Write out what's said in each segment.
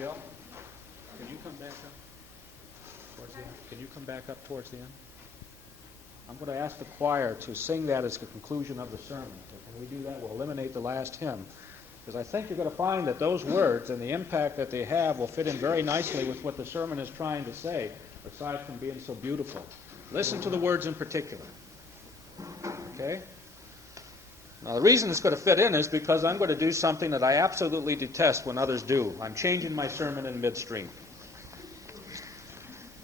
Jill, can you come back up towards the end? Can you come back up towards the end? I'm going to ask the choir to sing that as the conclusion of the sermon. When we do that, we'll eliminate the last hymn. Because I think you're going to find that those words and the impact that they have will fit in very nicely with what the sermon is trying to say, aside from being so beautiful. Listen to the words in particular. Okay? Now, the reason it's going to fit in is because I'm going to do something that I absolutely detest when others do. I'm changing my sermon in midstream.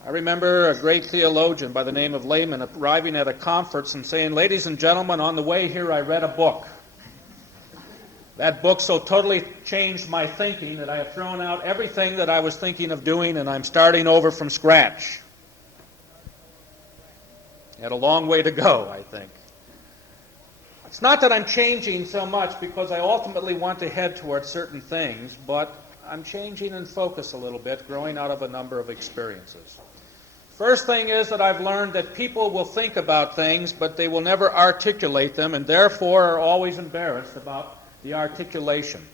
I remember a great theologian by the name of Lehman arriving at a conference and saying, "Ladies and gentlemen, on the way here I read a book. That book so totally changed my thinking that I have thrown out everything that I was thinking of doing and I'm starting over from scratch." Had a long way to go, I think. It's not that I'm changing so much because I ultimately want to head towards certain things, but I'm changing in focus a little bit, growing out of a number of experiences. First thing is that I've learned that people will think about things, but they will never articulate them, and therefore are always embarrassed about the articulation.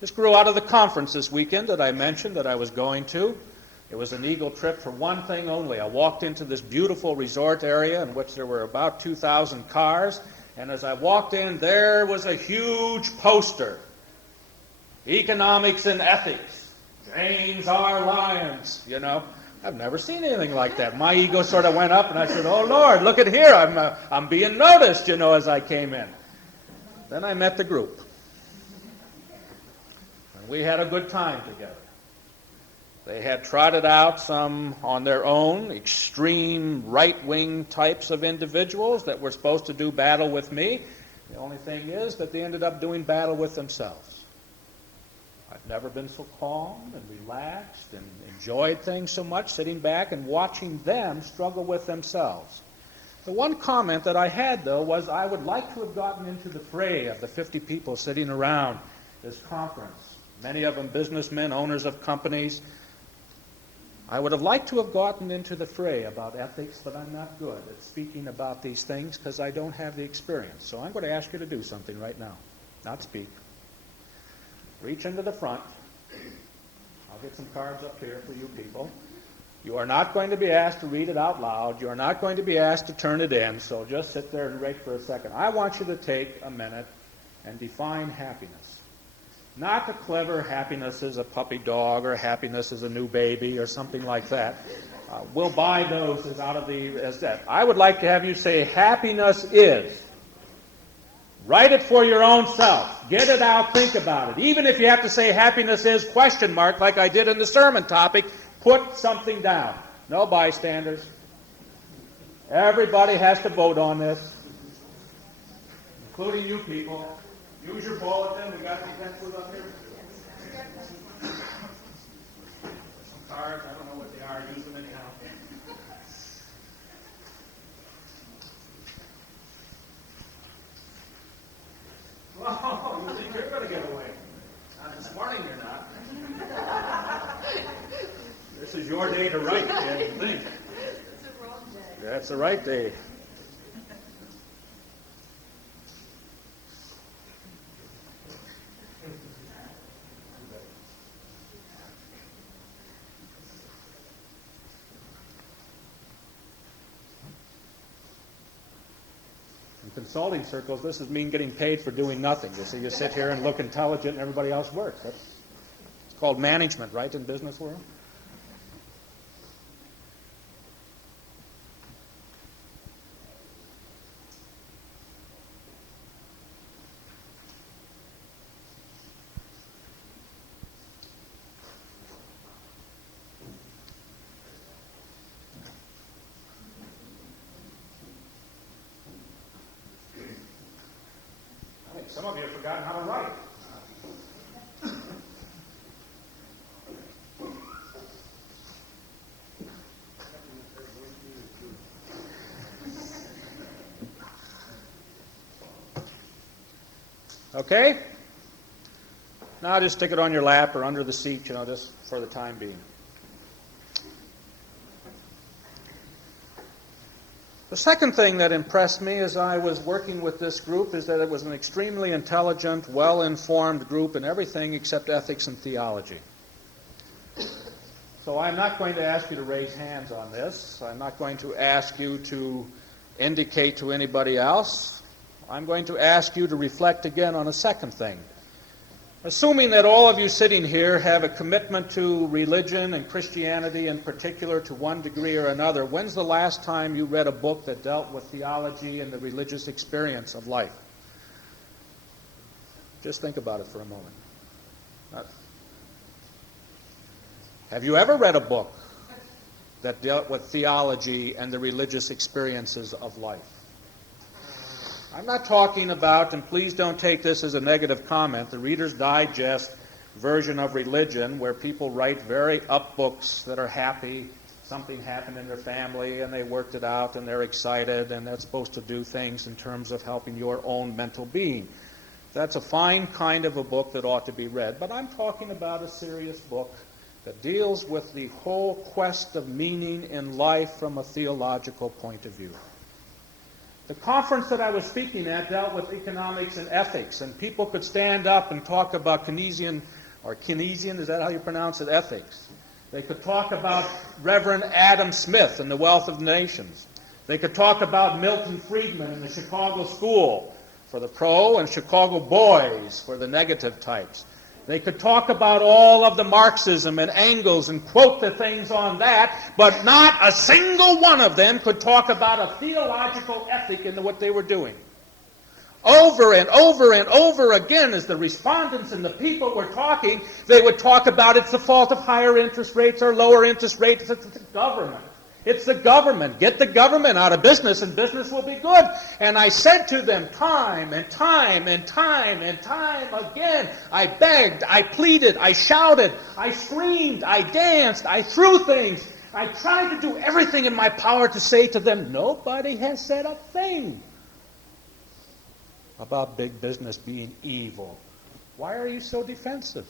This grew out of the conference this weekend that I mentioned that I was going to. It was an Eagle trip for one thing only. I walked into this beautiful resort area in which there were about 2,000 cars, and as I walked in, there was a huge poster. Economics and Ethics. James R. Lyons, you know. I've never seen anything like that. My ego sort of went up, and I said, "Oh, Lord, look at here. I'm being noticed," you know, as I came in. Then I met the group. And we had a good time together. They had trotted out some on their own, extreme right-wing types of individuals that were supposed to do battle with me. The only thing is that they ended up doing battle with themselves. I've never been so calm and relaxed and enjoyed things so much, sitting back and watching them struggle with themselves. The one comment that I had, though, was I would like to have gotten into the fray of the 50 people sitting around this conference, many of them businessmen, owners of companies. I would have liked to have gotten into the fray about ethics, but I'm not good at speaking about these things because I don't have the experience. So I'm going to ask you to do something right now, not speak. Reach into the front. I'll get some cards up here for you people. You are not going to be asked to read it out loud. You are not going to be asked to turn it in, so just sit there and wait for a second. I want you to take a minute and define happiness. Not the clever happiness is a puppy dog or happiness is a new baby or something like that. We'll buy those as that. I would like to have you say happiness is. Write it for your own self. Get it out, think about it. Even if you have to say happiness is question mark like I did in the sermon topic, put something down. No bystanders. Everybody has to vote on this, including you people. Use your bulletin. We got some pencils up here. Some cards. I don't know what they are. Use them anyhow. Oh, you think you're going to get away? Not this morning, you're not. This is your day to write, you think. It's the wrong day. That's the right day. In consulting circles, this is mean getting paid for doing nothing. You see, you sit here and look intelligent and everybody else works. It's called management, right, in business world? Some of you have forgotten how to write. Okay? Now just stick it on your lap or under the seat, just for the time being. The second thing that impressed me as I was working with this group is that it was an extremely intelligent, well-informed group in everything except ethics and theology. So I'm not going to ask you to raise hands on this. I'm not going to ask you to indicate to anybody else. I'm going to ask you to reflect again on a second thing. Assuming that all of you sitting here have a commitment to religion and Christianity in particular to one degree or another, when's the last time you read a book that dealt with theology and the religious experience of life? Just think about it for a moment. Have you ever read a book that dealt with theology and the religious experiences of life? I'm not talking about, and please don't take this as a negative comment, the Reader's Digest version of religion where people write very up books that are happy, something happened in their family and they worked it out and they're excited and that's supposed to do things in terms of helping your own mental being. That's a fine kind of a book that ought to be read, but I'm talking about a serious book that deals with the whole quest of meaning in life from a theological point of view. The conference that I was speaking at dealt with economics and ethics, and people could stand up and talk about Keynesian, is that how you pronounce it, ethics. They could talk about Reverend Adam Smith and the Wealth of Nations. They could talk about Milton Friedman and the Chicago School for the pro and Chicago Boys for the negative types. They could talk about all of the Marxism and Engels and quote the things on that, but not a single one of them could talk about a theological ethic in what they were doing. Over and over and over again, as the respondents and the people were talking, they would talk about it's the fault of higher interest rates or lower interest rates. It's the government. It's the government. Get the government out of business and business will be good. And I said to them time and time and time and time again, I begged, I pleaded, I shouted, I screamed, I danced, I threw things. I tried to do everything in my power to say to them, nobody has said a thing about big business being evil. Why are you so defensive?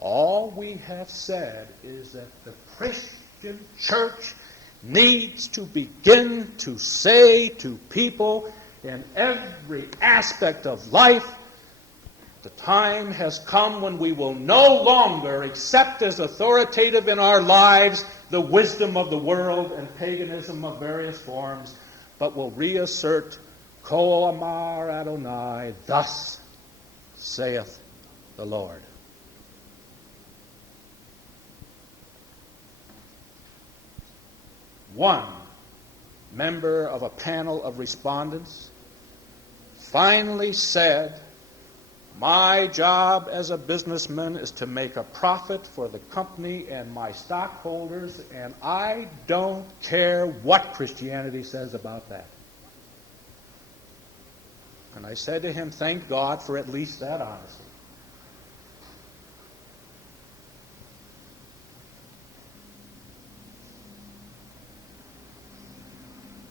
All we have said is that the Christian church needs to begin to say to people in every aspect of life, the time has come when we will no longer accept as authoritative in our lives the wisdom of the world and paganism of various forms, but will reassert, Ko Amar Adonai, thus saith the Lord. One member of a panel of respondents finally said, my job as a businessman is to make a profit for the company and my stockholders, and I don't care what Christianity says about that. And I said to him, thank God for at least that honesty.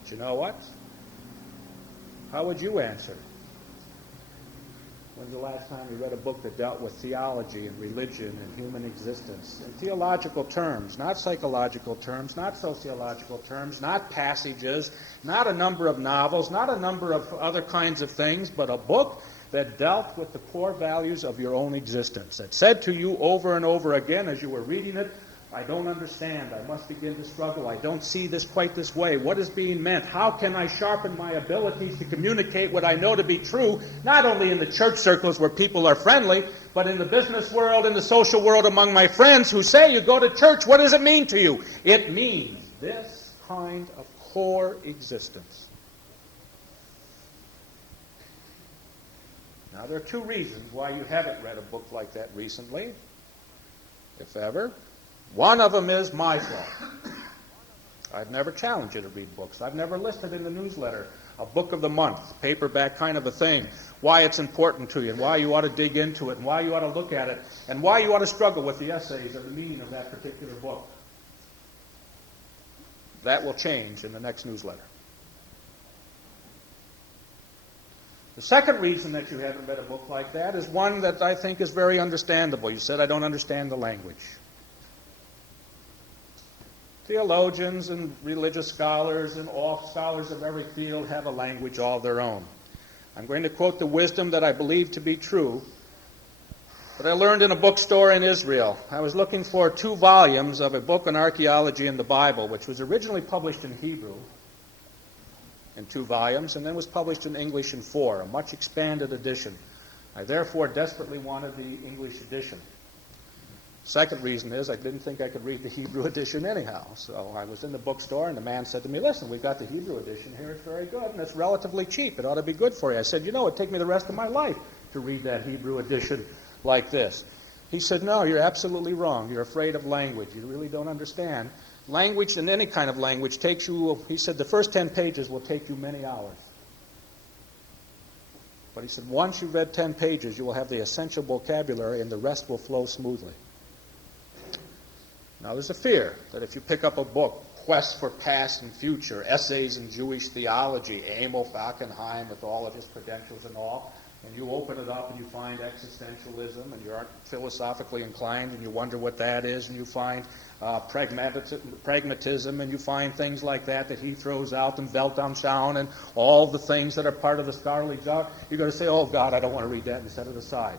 But you know what? How would you answer? When's the last time you read a book that dealt with theology and religion and human existence in theological terms, not psychological terms, not sociological terms, not passages, not a number of novels, not a number of other kinds of things, but a book that dealt with the core values of your own existence, that said to you over and over again as you were reading it, I don't understand. I must begin to struggle. I don't see this quite this way. What is being meant? How can I sharpen my abilities to communicate what I know to be true, not only in the church circles where people are friendly, but in the business world, in the social world, among my friends who say, you go to church, what does it mean to you? It means this kind of core existence. Now, there are two reasons why you haven't read a book like that recently, if ever. One of them is my fault. I've never challenged you to read books. I've never listed in the newsletter a book of the month, paperback kind of a thing, why it's important to you and why you ought to dig into it and why you ought to look at it and why you ought to struggle with the essays and the meaning of that particular book. That will change in the next newsletter. The second reason that you haven't read a book like that is one that I think is very understandable. You said, I don't understand the language. Theologians and religious scholars and all scholars of every field have a language all their own. I'm going to quote the wisdom that I believe to be true But I learned in a bookstore in Israel. I was looking for 2 volumes of a book on archaeology in the Bible, which was originally published in Hebrew in 2 volumes, and then was published in English in 4, a much expanded edition. I therefore desperately wanted the English edition. Second reason is I didn't think I could read the Hebrew edition anyhow. So I was in the bookstore, and the man said to me, listen, we've got the Hebrew edition here. It's very good, and it's relatively cheap. It ought to be good for you. I said, you know, it'd take me the rest of my life to read that Hebrew edition like this. He said, no, you're absolutely wrong. You're afraid of language. You really don't understand. Language, and any kind of language, takes you, he said, the first 10 pages will take you many hours. But he said, once you've read 10 pages, you will have the essential vocabulary, and the rest will flow smoothly. Now, there's a fear that if you pick up a book, Quest for Past and Future, Essays in Jewish Theology, Emil Falkenhayn with all of his credentials and all, and you open it up and you find existentialism, and you aren't philosophically inclined, and you wonder what that is, and you find pragmatism, and you find things like that he throws out, and Weltanschauung, and all the things that are part of the scholarly job, you're going to say, oh, God, I don't want to read that, and set it aside.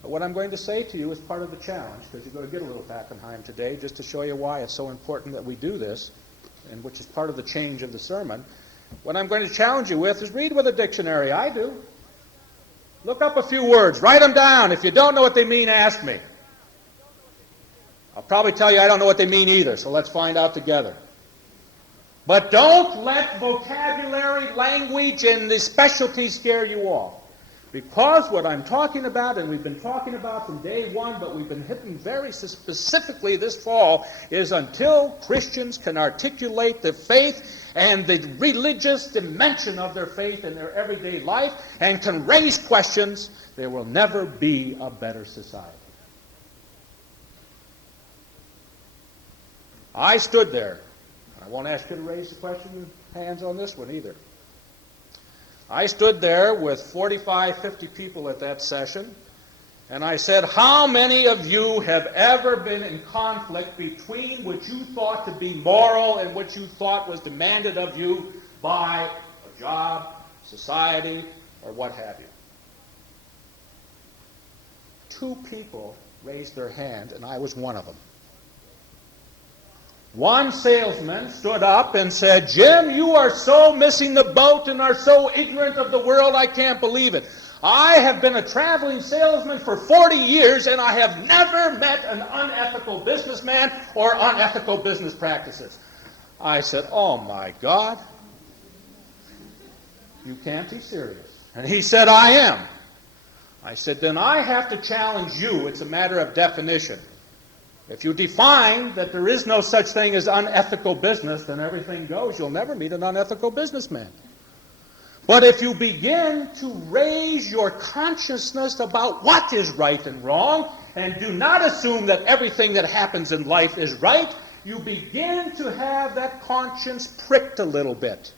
But what I'm going to say to you is part of the challenge, because you're going to get a little Falkenhayn today, just to show you why it's so important that we do this, and which is part of the change of the sermon. What I'm going to challenge you with is read with a dictionary. I do. Look up a few words. Write them down. If you don't know what they mean, ask me. I'll probably tell you I don't know what they mean either, so let's find out together. But don't let vocabulary, language, and the specialties scare you off. Because what I'm talking about, and we've been talking about from day one, but we've been hitting very specifically this fall, is until Christians can articulate their faith and the religious dimension of their faith in their everyday life and can raise questions, there will never be a better society. I stood there. I won't ask you to raise the question hands on this one either. I stood there with 45, 50 people at that session, and I said, how many of you have ever been in conflict between what you thought to be moral and what you thought was demanded of you by a job, society, or what have you? 2 people raised their hand, and I was one of them. One salesman stood up and said, Jim, you are so missing the boat and are so ignorant of the world, I can't believe it. I have been a traveling salesman for 40 years, and I have never met an unethical businessman or unethical business practices. I said, oh my God, you can't be serious. And he said, I am. I said, then I have to challenge you. It's a matter of definition. If you define that there is no such thing as unethical business, then everything goes. You'll never meet an unethical businessman. But if you begin to raise your consciousness about what is right and wrong, and do not assume that everything that happens in life is right, you begin to have that conscience pricked a little bit.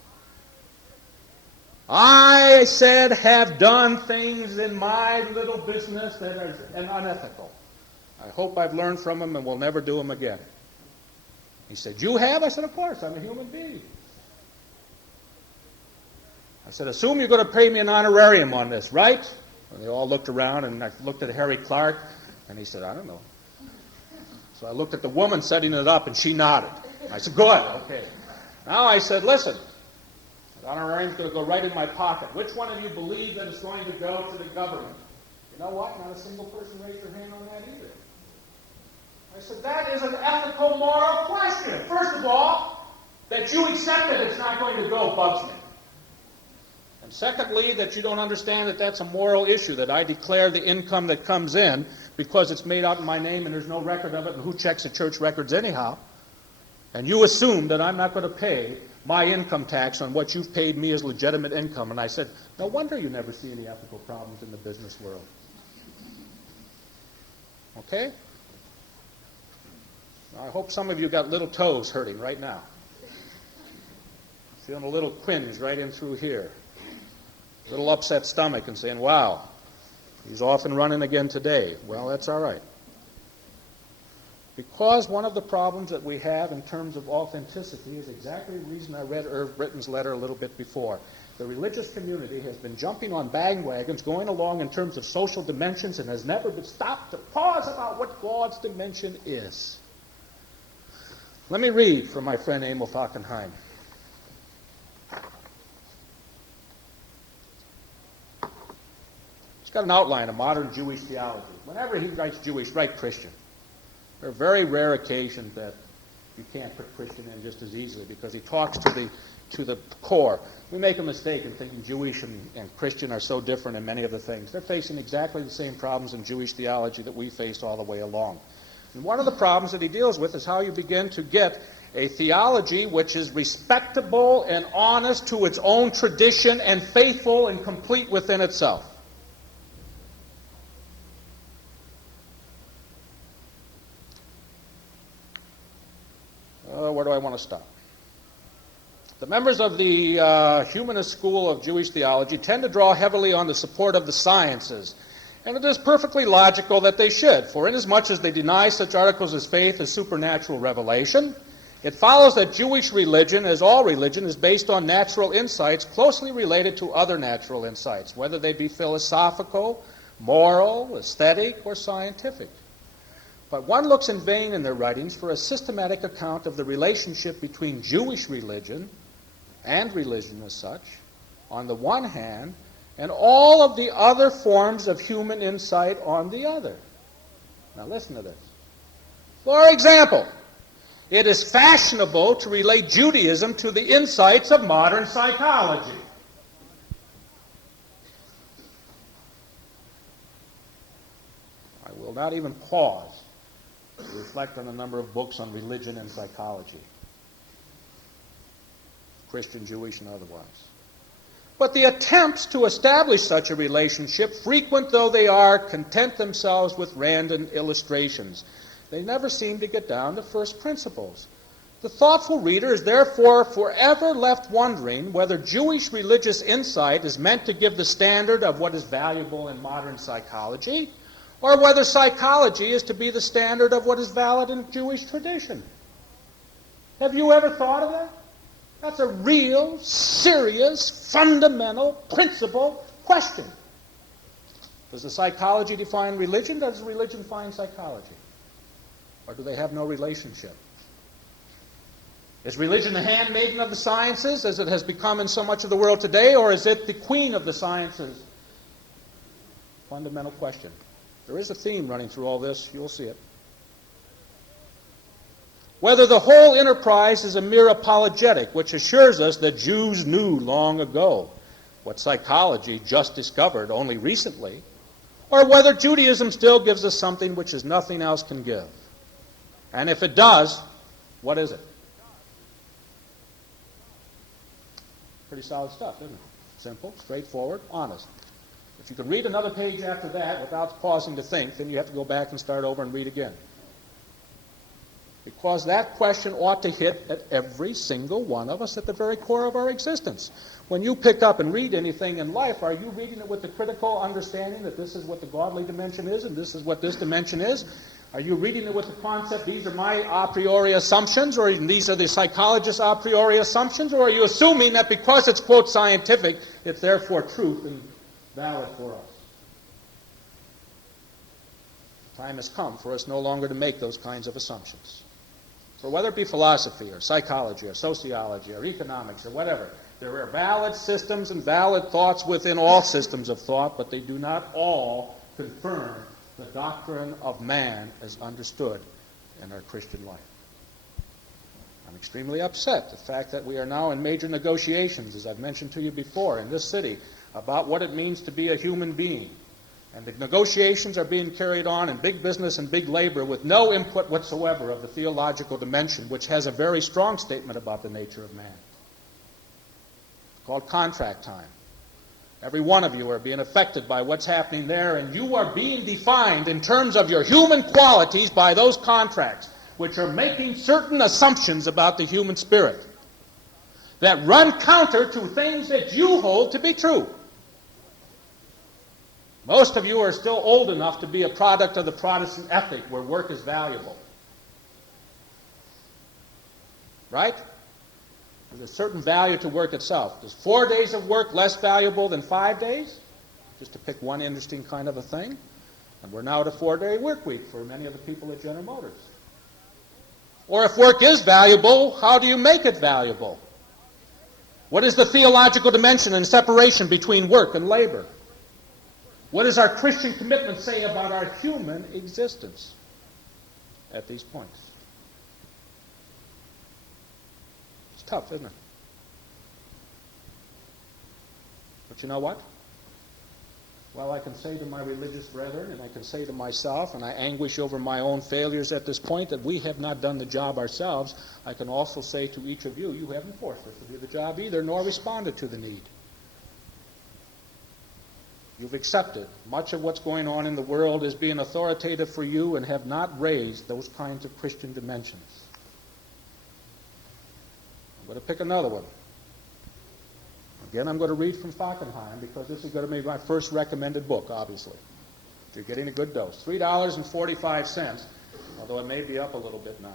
I said, have done things in my little business that are unethical. I hope I've learned from him and will never do them again. He said, you have? I said, of course, I'm a human being. I said, assume you're going to pay me an honorarium on this, right? And they all looked around, and I looked at Harry Clark, and he said, I don't know. So I looked at the woman setting it up, and she nodded. I said, good, okay. Now I said, listen, the honorarium's going to go right in my pocket. Which one of you believe that it's going to go to the government? You know what? Not a single person raised their hand on that either. I said, that is an ethical, moral question. First of all, that you accept that it's not going to go bugs me. And secondly, that you don't understand that that's a moral issue, that I declare the income that comes in because it's made out in my name and there's no record of it, and who checks the church records anyhow? And you assume that I'm not going to pay my income tax on what you've paid me as legitimate income. And I said, no wonder you never see any ethical problems in the business world. Okay? I hope some of you got little toes hurting right now. Feeling a little twinge right in through here. A little upset stomach and saying, wow, he's off and running again today. Well, that's all right. Because one of the problems that we have in terms of authenticity is exactly the reason I read Irv Britton's letter a little bit before. the religious community has been jumping on bandwagons, going along in terms of social dimensions, and has never been stopped to pause about what God's dimension is. Let me read from my friend Emil Fackenheim. He's got an outline of modern Jewish theology. Whenever he writes Jewish, write Christian. There are very rare occasions that you can't put Christian in just as easily because he talks to the core. We make a mistake in thinking Jewish and Christian are so different in many of the things. They're facing exactly the same problems in Jewish theology that we face all the way along. And one of the problems that he deals with is how you begin to get a theology which is respectable and honest to its own tradition and faithful and complete within itself. Where do I want to stop? The members of the humanist school of Jewish theology tend to draw heavily on the support of the sciences, and it is perfectly logical that they should, for inasmuch as they deny such articles as faith as supernatural revelation, it follows that Jewish religion, as all religion, is based on natural insights closely related to other natural insights, whether they be philosophical, moral, aesthetic, or scientific. But one looks in vain in their writings for a systematic account of the relationship between Jewish religion and religion as such, on the one hand, and all of the other forms of human insight on the other. Now listen to this. For example, it is fashionable to relate Judaism to the insights of modern psychology. I will not even pause to reflect on a number of books on religion and psychology, Christian, Jewish, and otherwise. But the attempts to establish such a relationship, frequent though they are, content themselves with random illustrations. They never seem to get down to first principles. The thoughtful reader is therefore forever left wondering whether Jewish religious insight is meant to give the standard of what is valuable in modern psychology, or whether psychology is to be the standard of what is valid in Jewish tradition. Have you ever thought of that? That's a real, serious, fundamental, principle question. Does the psychology define religion? Does religion define psychology? Or do they have no relationship? Is religion the handmaiden of the sciences, as it has become in so much of the world today, or is it the queen of the sciences? Fundamental question. There is a theme running through all this. You'll see it. Whether the whole enterprise is a mere apologetic, which assures us that Jews knew long ago what psychology just discovered only recently, or whether Judaism still gives us something which is nothing else can give. And if it does, what is it? Pretty solid stuff, isn't it? Simple, straightforward, honest. If you can read another page after that without pausing to think, then you have to go back and start over and read again. Because that question ought to hit at every single one of us at the very core of our existence. When you pick up and read anything in life, are you reading it with the critical understanding that this is what the godly dimension is and this is what this dimension is? Are you reading it with the concept, these are my a priori assumptions, or these are the psychologist's a priori assumptions, or are you assuming that because it's, quote, scientific, it's therefore truth and valid for us? Time has come for us no longer to make those kinds of assumptions. For whether it be philosophy or psychology or sociology or economics or whatever, there are valid systems and valid thoughts within all systems of thought, but they do not all confirm the doctrine of man as understood in our Christian life. I'm extremely upset the fact that we are now in major negotiations, as I've mentioned to you before, in this city, about what it means to be a human being. And the negotiations are being carried on in big business and big labor with no input whatsoever of the theological dimension, which has a very strong statement about the nature of man. It's called contract time. Every one of you are being affected by what's happening there, and you are being defined in terms of your human qualities by those contracts, which are making certain assumptions about the human spirit that run counter to things that you hold to be true. Most of you are still old enough to be a product of the Protestant ethic where work is valuable. Right? There's a certain value to work itself. Is 4 days of work less valuable than 5 days? Just to pick one interesting kind of a thing. And we're now at a 4-day work week for many of the people at General Motors. Or if work is valuable, how do you make it valuable? What is the theological dimension and separation between work and labor? What does our Christian commitment say about our human existence at these points? It's tough, isn't it? But you know what? Well, I can say to my religious brethren, and I can say to myself, and I anguish over my own failures at this point, that we have not done the job ourselves. I can also say to each of you, you haven't forced us to do the job either, nor responded to the need. You've accepted much of what's going on in the world as being authoritative for you and have not raised those kinds of Christian dimensions. I'm going to pick another one. Again, I'm going to read from Fackenheim because this is going to be my first recommended book, obviously. If you're getting a good dose. $3.45, although it may be up a little bit now.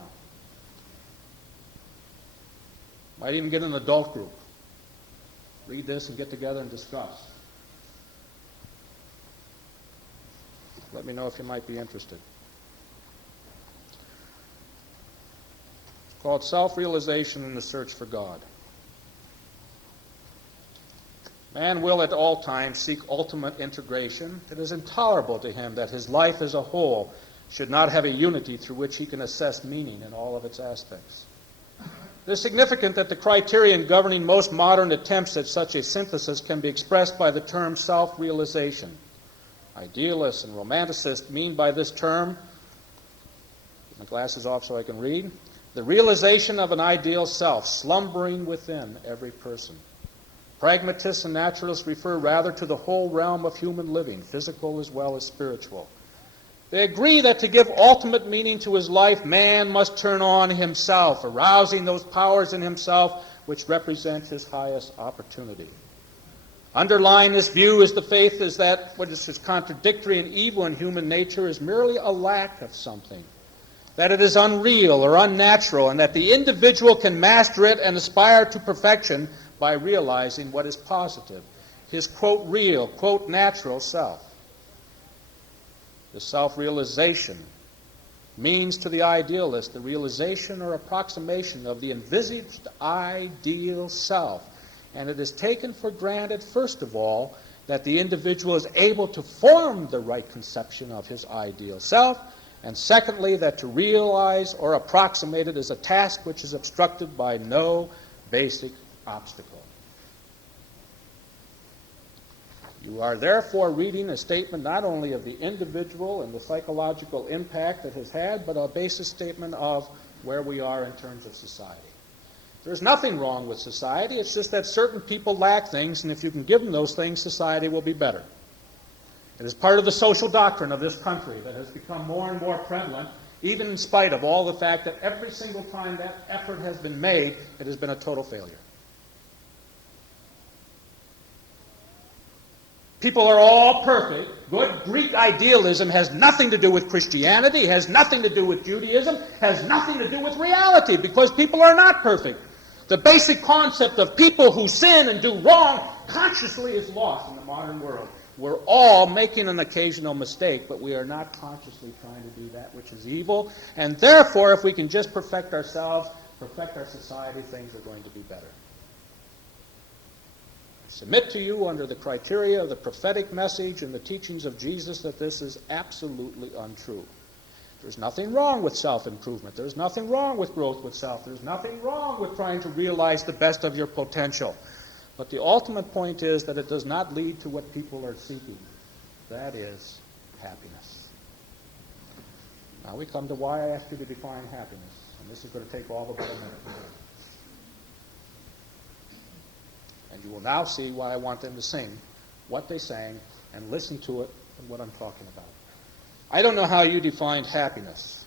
Might even get an adult group. Read this and get together and discuss. Let me know if you might be interested. It's called Self-Realization in the Search for God. Man will at all times seek ultimate integration. It is intolerable to him that his life as a whole should not have a unity through which he can assess meaning in all of its aspects. It is significant that the criterion governing most modern attempts at such a synthesis can be expressed by the term self-realization. Idealists and romanticists mean by this term, get my glasses off so I can read, the realization of an ideal self slumbering within every person. Pragmatists and naturalists refer rather to the whole realm of human living, physical as well as spiritual. They agree that to give ultimate meaning to his life, man must turn on himself, arousing those powers in himself which represent his highest opportunity. Underlying this view is the faith is that what is contradictory and evil in human nature is merely a lack of something, that it is unreal or unnatural, and that the individual can master it and aspire to perfection by realizing what is positive, his, quote, real, quote, natural self. The self-realization means to the idealist the realization or approximation of the envisaged ideal self, and it is taken for granted, first of all, that the individual is able to form the right conception of his ideal self, and secondly, that to realize or approximate it is a task which is obstructed by no basic obstacle. You are therefore reading a statement not only of the individual and the psychological impact it has had, but a basic statement of where we are in terms of society. There's nothing wrong with society. It's just that certain people lack things, and if you can give them those things, society will be better. It is part of the social doctrine of this country that has become more and more prevalent, even in spite of all the fact that every single time that effort has been made, it has been a total failure. People are all perfect. Good Greek idealism has nothing to do with Christianity, has nothing to do with Judaism, has nothing to do with reality, because people are not perfect. The basic concept of people who sin and do wrong consciously is lost in the modern world. We're all making an occasional mistake, but we are not consciously trying to do that which is evil. And therefore, if we can just perfect ourselves, perfect our society, things are going to be better. I submit to you under the criteria of the prophetic message and the teachings of Jesus that this is absolutely untrue. There's nothing wrong with self-improvement. There's nothing wrong with growth with self. There's nothing wrong with trying to realize the best of your potential. But the ultimate point is that it does not lead to what people are seeking. That is happiness. Now we come to why I asked you to define happiness. And this is going to take all of about a minute. And you will now see why I want them to sing what they sang and listen to it and what I'm talking about. I don't know how you defined happiness.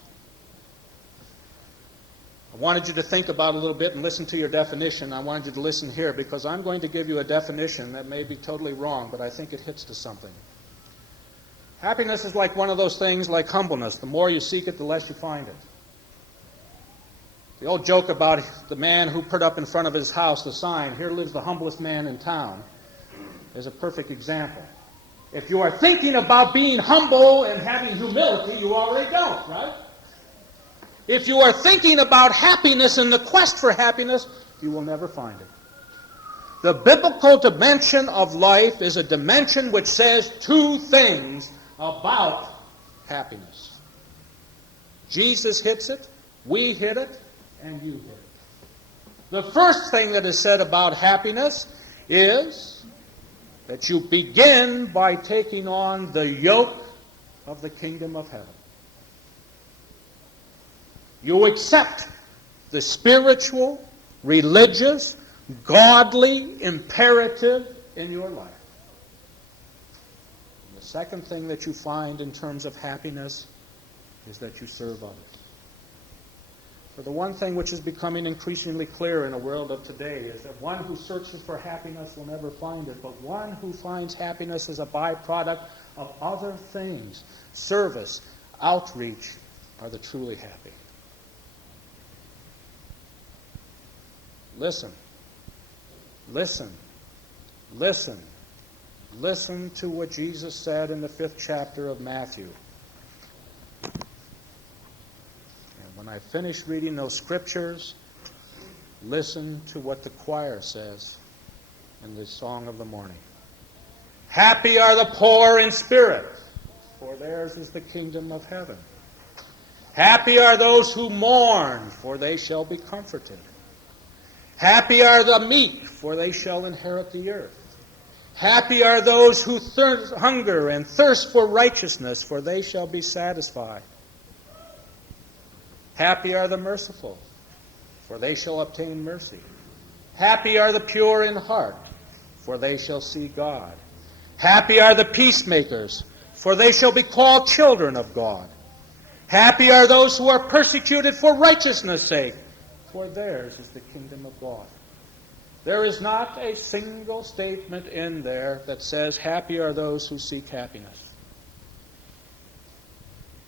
I wanted you to think about it a little bit and listen to your definition. I wanted you to listen here because I'm going to give you a definition that may be totally wrong, but I think it hits to something. Happiness is like one of those things like humbleness. The more you seek it, the less you find it. The old joke about the man who put up in front of his house the sign, "Here lives the humblest man in town," is a perfect example. If you are thinking about being humble and having humility, you already don't, right? If you are thinking about happiness and the quest for happiness, you will never find it. The biblical dimension of life is a dimension which says two things about happiness. Jesus hits it, we hit it, and you hit it. The first thing that is said about happiness is that you begin by taking on the yoke of the kingdom of heaven. You accept the spiritual, religious, godly imperative in your life. And the second thing that you find in terms of happiness is that you serve others. For the one thing which is becoming increasingly clear in a world of today is that one who searches for happiness will never find it, but one who finds happiness is a byproduct of other things. Service, outreach are the truly happy. Listen. Listen. Listen. Listen to what Jesus said in the 5th chapter of Matthew. When I finish reading those scriptures, listen to what the choir says in the song of the morning. Happy are the poor in spirit, for theirs is the kingdom of heaven. Happy are those who mourn, for they shall be comforted. Happy are the meek, for they shall inherit the earth. Happy are those who hunger and thirst for righteousness, for they shall be satisfied. Happy are the merciful, for they shall obtain mercy. Happy are the pure in heart, for they shall see God. Happy are the peacemakers, for they shall be called children of God. Happy are those who are persecuted for righteousness' sake, for theirs is the kingdom of God. There is not a single statement in there that says, happy are those who seek happiness.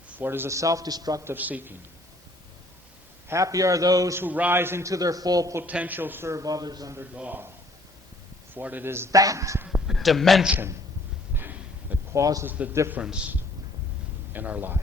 For it is a self-destructive seeking. Happy are those who, rising to their full potential, serve others under God. For it is that dimension that causes the difference in our lives.